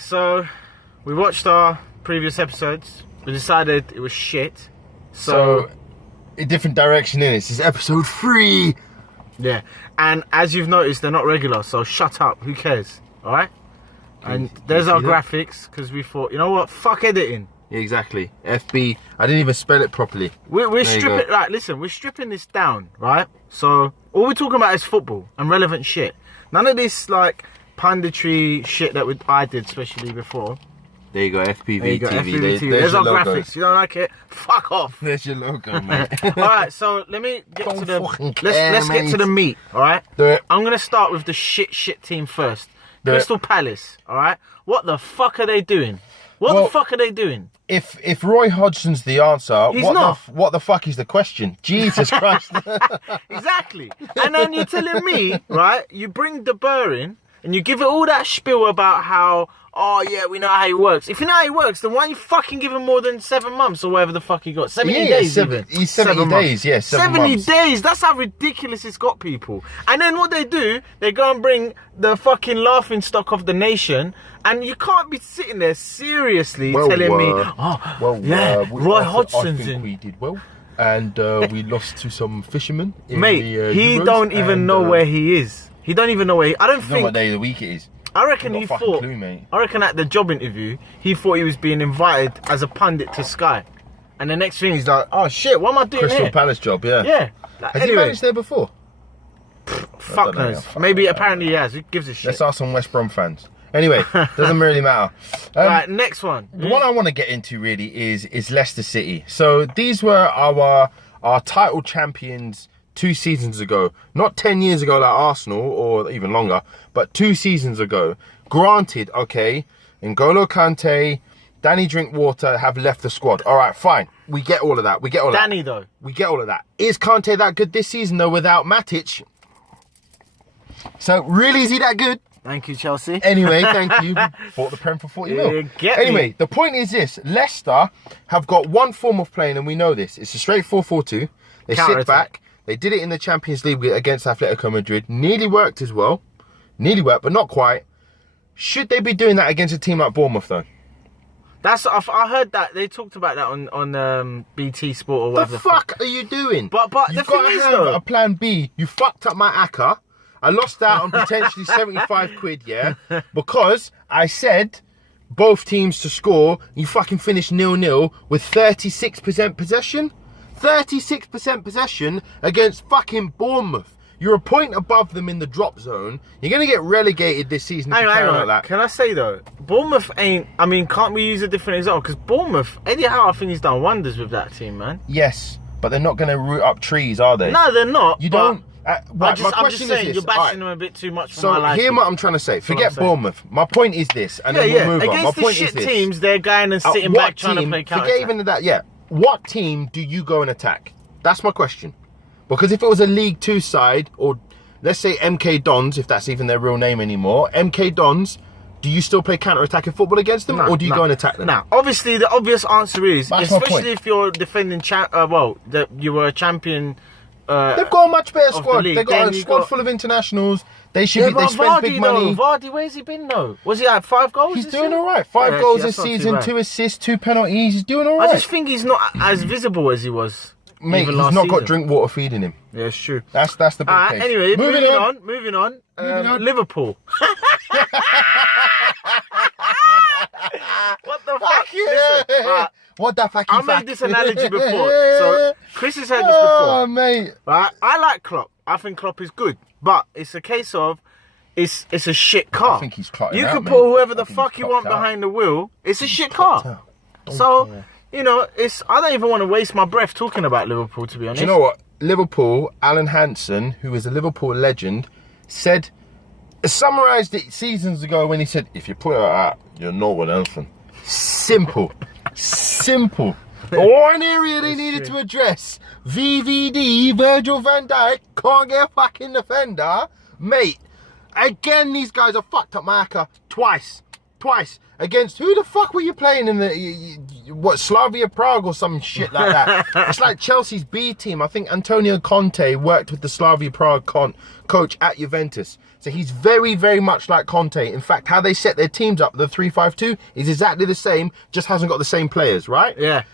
so we watched our previous episodes. We decided it was shit. So a different direction in it. This is episode 3. Yeah, and as you've noticed, they're not regular, so shut up. Who cares? All right. And there's our graphics because we thought, you know what? Fuck editing. Yeah, exactly. FB. I didn't even spell it properly. We're stripping. Right, listen, we're stripping this down, right? So all we're talking about is football and relevant shit. None of this like punditry shit that I did, especially before. There you go, Fbvtv. There you go, Fbvtv. There's our graphics. You don't like it? Fuck off. There's your logo, mate. All right, so let me get to the. Let's get to the meat. All right. Do it. I'm gonna start with the shit team first. Crystal Palace. All right. What the fuck are they doing? What the fuck are they doing? If Roy Hodgson's the answer, He's not. What the fuck is the question? Jesus Christ. Exactly. And then you're telling me, right? You bring De Boer in and you give it all that spiel about how. Oh yeah, we know how he works. If you know how he works, then why you fucking give him more than 7 months or whatever the fuck he got? 70 days. He's 70 days, yeah, 70 months. days. That's how ridiculous it's got, people. And then what they do, they go and bring the fucking laughing stock of the nation, and you can't be sitting there seriously telling me, Roy Hodgson's I think in. we did well, and we lost to some fishermen. Mate, he don't even know where he is. He don't even know where. I don't think. What day of the week it is. I reckon he thought. Clue, mate. I reckon at the job interview, he thought he was being invited as a pundit to Sky, and the next thing he's like, "Oh shit, what am I doing Crystal here?" Palace job, yeah. Yeah. Has he managed there before? Fuck knows. Maybe apparently he has. Who gives a shit? Let's ask some West Brom fans. Anyway, doesn't really matter. Right, next one. The one I want to get into really is Leicester City. So these were our title champions 2 seasons ago. Not 10 years ago like Arsenal or even longer, but 2 seasons ago. Granted, okay, N'Golo Kante, Danny Drinkwater have left the squad. All right, fine. We get all of that. We get all of that. Danny, though. We get all of that. Is Kante that good this season, though, without Matic? So, really, is he that good? Thank you, Chelsea. Anyway, thank you. Bought the Prem for 40 mil. Anyway, the point is this. Leicester have got one form of playing, and we know this. It's a straight 4-4-2. They sit back. They did it in the Champions League against Atletico Madrid. Nearly worked as well. Nearly worked, but not quite. Should they be doing that against a team like Bournemouth, though? I heard that. They talked about that on BT Sport or whatever. The fuck are you doing? But You've got to have a plan B. You fucked up my ACCA. I lost out on potentially 75 quid, yeah? Because I said both teams to score. You fucking finished 0-0 with 36% possession. 36% possession against fucking Bournemouth. You're a point above them in the drop zone. You're going to get relegated this season. Hang on. Like can I say, though, Bournemouth ain't... I mean, can't we use a different example? Because Bournemouth, Eddie Howe, I think he's done wonders with that team, man. Yes, but they're not going to root up trees, are they? No, they're not. You don't... I'm just saying, you're bashing them a bit too much for my liking. So, hear what I'm trying to say. Forget Bournemouth. My point is this, and then we'll move on. My point is this. Against the shit teams, they're going and sitting back trying to play counter. Forget even that, yeah. What team do you go and attack? That's my question. Because if it was a League 2 side, or let's say MK Dons, if that's even their real name anymore, MK Dons, do you still play counter-attacking football against them, or do you go and attack them? Now, obviously, the obvious answer is, especially if you're defending, you were a champion. They've got a much better squad. They've got a squad full of internationals. They should be. They spend big money. Vardy, where's he been though? Was he at 5 goals? He's doing all right. 5 goals this season, 2 assists, 2 penalties. He's doing all right. I just think he's not as visible as he was. Mate, he's not got Drinkwater feeding him. Yeah, it's true. That's the big case. Anyway, moving on. Liverpool. What the fuck? Yeah. What the fuck? I made this analogy before. So Chris has heard this before. Oh, mate. Right? I like Klopp. I think Klopp is good, but it's a case of it's a shit car. I think he's clotting You out, can mate. put whoever the fuck you want behind the wheel. It's a shit car. So. You know, I don't even want to waste my breath talking about Liverpool, to be honest. Do you know what? Liverpool, Alan Hansen, who is a Liverpool legend, summarised it seasons ago when he said, if you put it like that, you're not one anything. Simple. Simple. One area they needed to address. VVD, Virgil van Dijk, can't get a fucking defender. Mate, again, these guys have fucked up Marca twice. Against who the fuck were you playing in the Slavia Prague or some shit like that. It's like Chelsea's B team. I think Antonio Conte worked with the Slavia Prague coach at Juventus. So he's very, very much like Conte. In fact, how they set their teams up, the 3-5-2, is exactly the same, just hasn't got the same players, right? Yeah.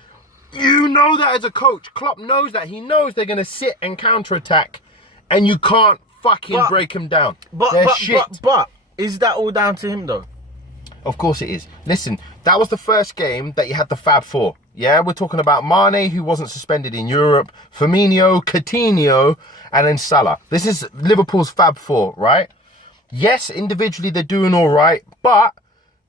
You know that as a coach. Klopp knows that. He knows they're going to sit and counter-attack, and you can't fucking break them down. But is that all down to him, though? Of course it is. Listen, that was the first game that you had the Fab Four. Yeah, we're talking about Mane, who wasn't suspended in Europe, Firmino, Coutinho, and then Salah. This is Liverpool's Fab Four, right? Yes, individually they're doing all right, but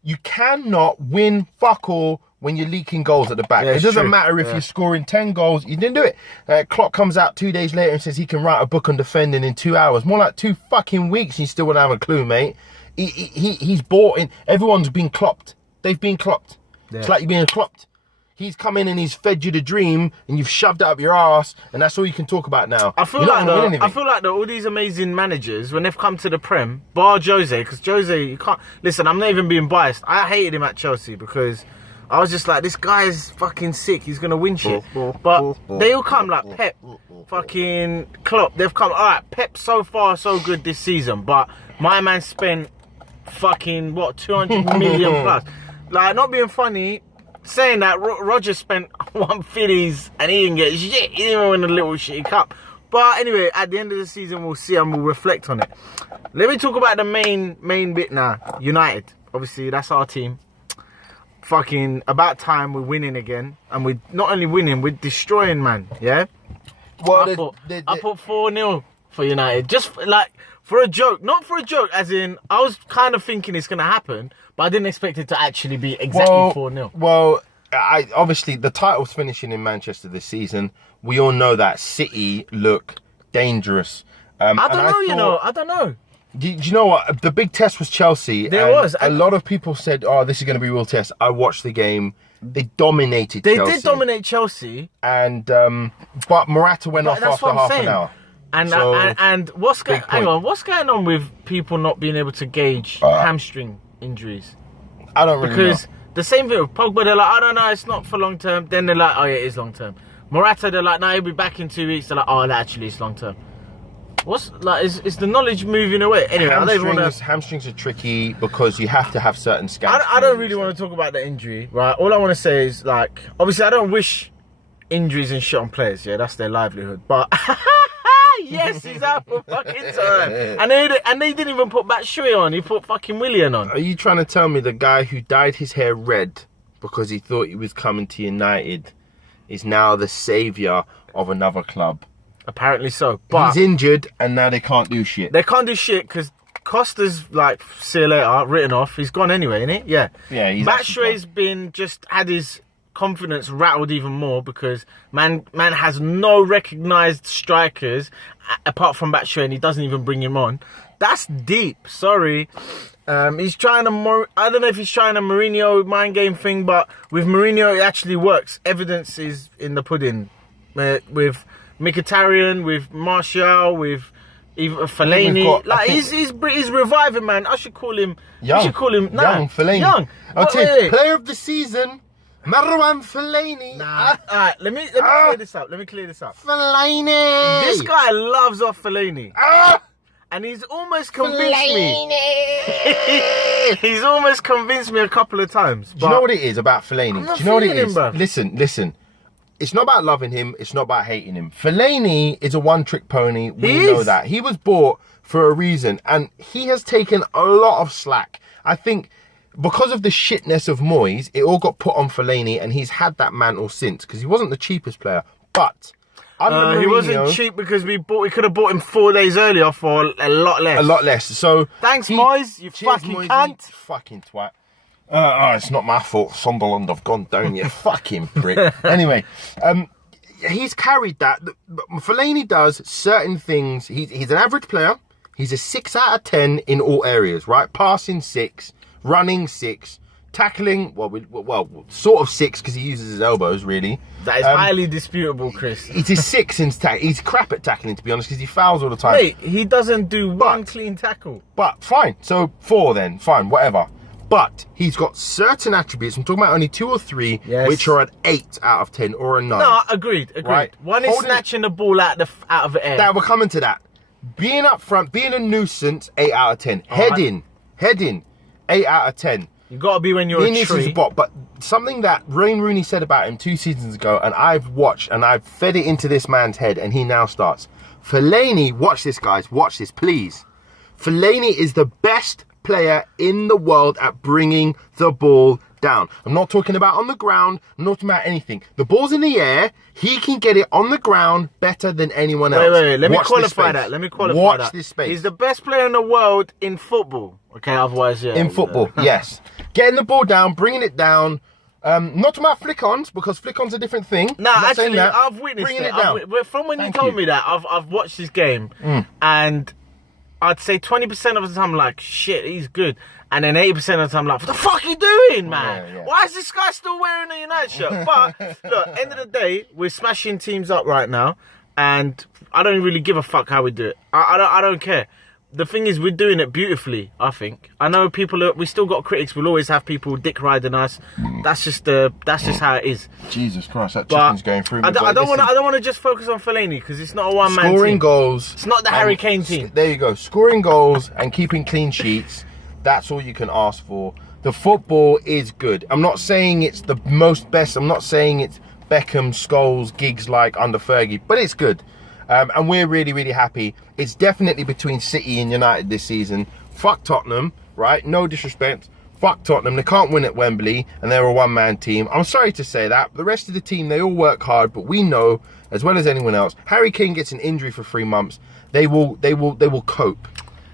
you cannot win fuck all when you're leaking goals at the back. It doesn't matter if you're scoring 10 goals. You didn't do it. Klopp comes out 2 days later and says he can write a book on defending in 2 hours. More like 2 fucking weeks and you still wouldn't have a clue, mate. He's bought in. Everyone's been clopped. They've been clopped. Yeah. It's like you're being clopped. He's come in and he's fed you the dream and you've shoved it up your ass and that's all you can talk about now. I feel like all these amazing managers, when they've come to the Prem, bar Jose, because Jose, you can't... Listen, I'm not even being biased. I hated him at Chelsea because I was just like, this guy's fucking sick. He's going to win shit. But they all come like Pep, fucking Klopp. They've come, all right, Pep so far so good this season, but my man spent fucking, 200 million plus. Like, not being funny, saying that Roger spent 150s and he didn't get shit. He didn't even win a little shitty cup. But anyway, at the end of the season, we'll see and we'll reflect on it. Let me talk about the main bit now. United. Obviously, that's our team. Fucking about time we're winning again. And we're not only winning, we're destroying, man. Yeah? Well, I put 4-0 for United. Just like for a joke. Not for a joke, as in, I was kind of thinking it's going to happen, but I didn't expect it to actually be exactly 4-0. Well, obviously, the title's finishing in Manchester this season. We all know that City look dangerous. I don't know. Do you know what? The big test was Chelsea. A lot of people said, oh, this is going to be a real test. I watched the game. They dominated Chelsea. They did dominate Chelsea. And but Morata went off after half an hour. And what's going on with people not being able to gauge hamstring injuries? I don't really know. Because the same thing with Pogba, they're like, I don't know, it's not for long term. Then they're like, oh yeah, it is long term. Morata, they're like, no, he'll be back in 2 weeks. They're like, oh, actually, it's long term. What's like? Is the knowledge moving away? Anyway, hamstrings are tricky because you have to have certain scans. I don't really want to talk about the injury, right? All I want to say is, like, obviously, I don't wish injuries and shit on players. Yeah, that's their livelihood. But yes, he's out for fucking time. And they didn't even put Batshuayi on. He put fucking Willian on. Are you trying to tell me the guy who dyed his hair red because he thought he was coming to United is now the saviour of another club? Apparently so. But he's injured and now they can't do shit. They can't do shit because Costa's like, see you later, written off. He's gone anyway, isn't he? Yeah. Yeah, he's Batshuayi's had his confidence rattled even more because man has no recognised strikers apart from Batshuayi and he doesn't even bring him on. That's deep. Sorry. He's trying I don't know if he's trying a Mourinho mind game thing, but with Mourinho it actually works. Evidence is in the pudding. With Mkhitaryan, with Martial, with even Fellaini. Like he's reviving, man. I should call him young. Young Fellaini. Young. Okay, player of the season, Marwan Fellaini. Nah. Alright, let me clear this up. Fellaini. This guy loves off Fellaini. And he's almost convinced me. He's almost convinced me a couple of times. Do you know what it is about Fellaini? Do you know what it is? Bro. Listen. It's not about loving him. It's not about hating him. Fellaini is a one-trick pony. We know that. He was bought for a reason. And he has taken a lot of slack. I think because of the shitness of Moyes, it all got put on Fellaini. And he's had that mantle since. Because he wasn't the cheapest player. But he wasn't cheap because we could have bought him 4 days earlier for a lot less. So thanks, Moyes. You fucking cunt. Fucking twat. It's not my fault. Sunderland have gone down, you fucking prick. Anyway, he's carried that. Fellaini does certain things. He's an average player. He's a 6 out of 10 in all areas, right? Passing 6, running 6, tackling, sort of 6 because he uses his elbows, really. That is highly disputable, Chris. It is 6 in he's crap at tackling, to be honest, because he fouls all the time. Wait, he doesn't do one clean tackle. But fine, so 4 then, fine, whatever. But he's got certain attributes, I'm talking about only 2 or 3, Yes. which are an 8 out of 10 or a 9. No, agreed. Right. One is Holding- snatching the ball out of the air. That we're coming to that. Being up front, being a nuisance, 8 out of 10. Heading, 8 out of 10. You got to be when you're He a needs tree. his bot, but something that Wayne Rooney said about him 2 seasons ago, and I've watched and I've fed it into this man's head, and he now starts. Fellaini, watch this, guys. Watch this, please. Fellaini is the best player in the world at bringing the ball down. I'm not talking about on the ground. I'm not talking about anything. The ball's in the air. He can get it on the ground better than anyone else. Wait. Let me Watch this qualify space. that. Let me qualify Watch that. this space. He's the best player in the world in football. Okay, otherwise, yeah. In football, yes. Getting the ball down, bringing it down. Not talking about flick-ons, because flick-ons are a different thing. No, I'm not saying actually, that. I've witnessed Bringing it. it down. From when Thank you told you. me that, I've watched his game, and I'd say 20% of the time, I'm like, shit, he's good. And then 80% of the time, I'm like, what the fuck are you doing, man? Yeah. Why is this guy still wearing a United shirt? But, look, end of the day, we're smashing teams up right now, and I don't really give a fuck how we do it. I don't care. The thing is, we're doing it beautifully, I think. I know we still got critics. We'll always have people dick riding us. That's just how it is. Jesus Christ, that But chicken's going through me. I don't want to just focus on Fellaini because it's not a one man team. Scoring goals. It's not the Harry Kane team. There you go. Scoring goals and keeping clean sheets. That's all you can ask for. The football is good. I'm not saying it's the most best. I'm not saying it's Beckham, Scholes, Giggs like under Fergie, but it's good. And we're really, really happy. It's definitely between City and United this season. Fuck Tottenham, right? No disrespect. Fuck Tottenham. They can't win at Wembley, and they're a one-man team. I'm sorry to say that. The rest of the team, they all work hard, but we know, as well as anyone else, Harry Kane gets an injury for 3 months. They will cope.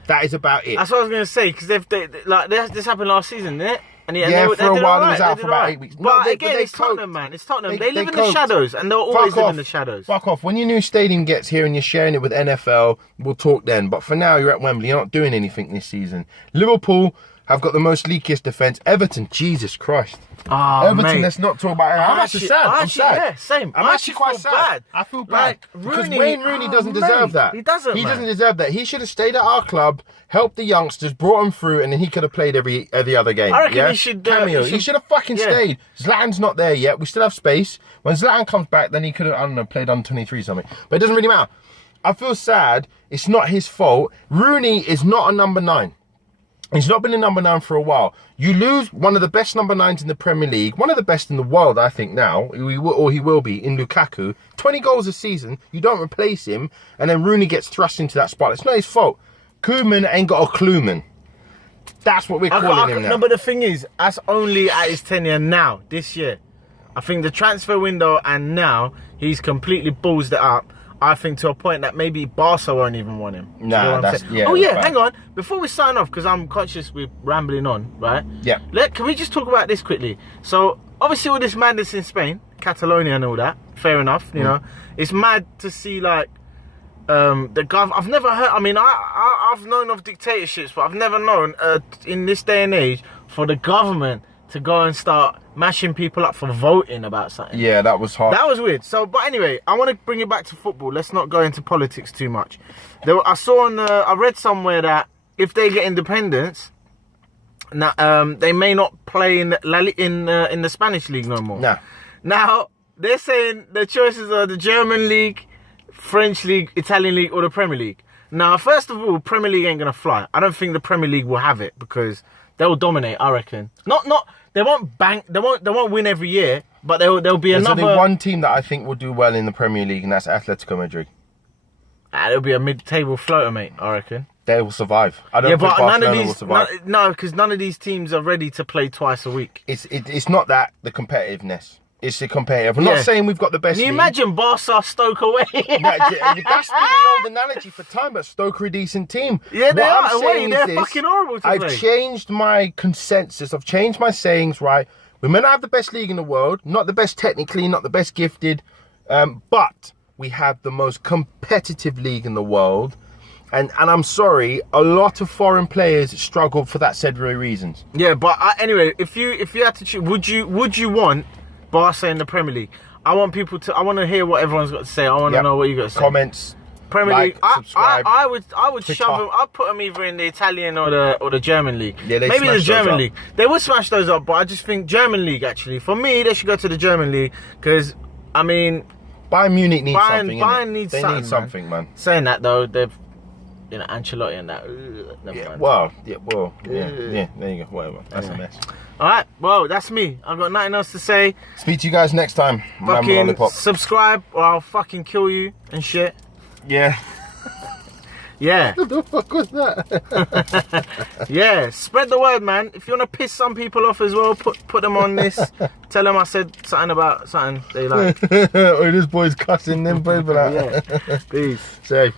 That is about it. That's what I was going to say because this happened last season, didn't it? And For a while, he was out for about 8 weeks. But but again, they it's Tottenham, coped. man. It's Tottenham. They They live in the coped. shadows, and they'll always Fuck live off. in the shadows. Fuck off. When your new stadium gets here and you're sharing it with NFL, we'll talk then. But for now, you're at Wembley. You're not doing anything this season. Liverpool have got the most leakiest defence. Everton, Jesus Christ. Oh, Everton, mate. let's not talk about it. I'm actually sad. I'm sad. Yeah, same. I'm I actually quite feel sad. bad. I feel bad. Like, because Rooney- Wayne Rooney doesn't oh, deserve mate. that. He doesn't, He man. doesn't deserve that. He should have stayed at our club, helped the youngsters, brought them through, and then he could have played every other game. I reckon yeah? he should, Cameo. he He should- should have fucking yeah. stayed. Zlatan's not there yet. We still have space. When Zlatan comes back, then he could have, I don't know, played on 23 something. But it doesn't really matter. I feel sad. It's not his fault. Rooney is not a number 9. He's not been a number 9 for a while. You lose one of the best number 9s in the Premier League, one of the best in the world, I think now, he will be, in Lukaku. 20 goals a season, you don't replace him, and then Rooney gets thrust into that spot. It's not his fault. Koeman ain't got a Kluman. That's what we're calling him now. No, but the thing is, that's only at his tenure now, this year. I think the transfer window and now, he's completely ballsed it up. I think to a point that maybe Barca won't even want him. Do you know what I'm that's saying? yeah. Oh yeah, that's hang bad. on. Before we sign off, because I'm conscious we're rambling on, right? Yeah. Can we just talk about this quickly? So obviously all this madness in Spain, Catalonia and all that. Fair enough, you know. It's mad to see like the gov. I've never heard. I mean, I've known of dictatorships, but I've never known in this day and age for the government to go and start mashing people up for voting about something. Yeah, that was hard. That was weird. So, but anyway, I want to bring it back to football. Let's not go into politics too much. I read somewhere that if they get independence, they may not play in the Spanish league no more. Nah. Now they're saying the choices are the German league, French league, Italian league, or the Premier League. Now, first of all, Premier League ain't gonna fly. I don't think the Premier League will have it because they'll dominate. I reckon. They won't bank. They won't win every year, but there'll be There's another. only one team that I think will do well in the Premier League, and that's Atletico Madrid. It'll be a mid-table floater, mate. I reckon. They will survive. I don't Yeah, think but none of Barcelona will these. survive. No, because none of these teams are ready to play twice a week. It's not that the competitiveness. It's the competitive. I'm Yeah. not saying we've got the best. Can you league. imagine Barca Stoke away? That's been the old analogy for time, but Stoke are a decent team. Yeah, they What are. I'm Away, saying they're is this, fucking horrible to I've play. changed my consensus. I've changed my sayings, right? We may not have the best league in the world, not the best technically, not the best gifted, but we have the most competitive league in the world. And I'm sorry, a lot of foreign players struggle for that said very reasons. Yeah, but anyway, if you had to choose, would you want Barca in the Premier League? I want to hear what everyone's got to say. I want to Yep. know what you got to say. Comments, Premier like, League. subscribe. I would Twitter. shove them. I'd put them either in the Italian or the German league. Yeah, they maybe the smash those German up. league. They would smash those up, but I just think German league actually. For me, they should go to the German league because I mean, Bayern Munich needs Bayern- something. Bayern innit? needs they something, need something, man. saying that though, they've Ancelotti and that. Never Yeah. mind. Well. Yeah. Yeah. There you go. Whatever. That's a mess. All right. Well, that's me. I've got nothing else to say. Speak to you guys next time. Remember Fucking Lollipop. subscribe or I'll fucking kill you and shit. Yeah. Yeah. What the fuck was that? Yeah, spread the word, man. If you want to piss some people off as well, put them on this. Tell them I said something about something they like. Oh, this boy's cussing them, baby. Yeah. Peace. Safe.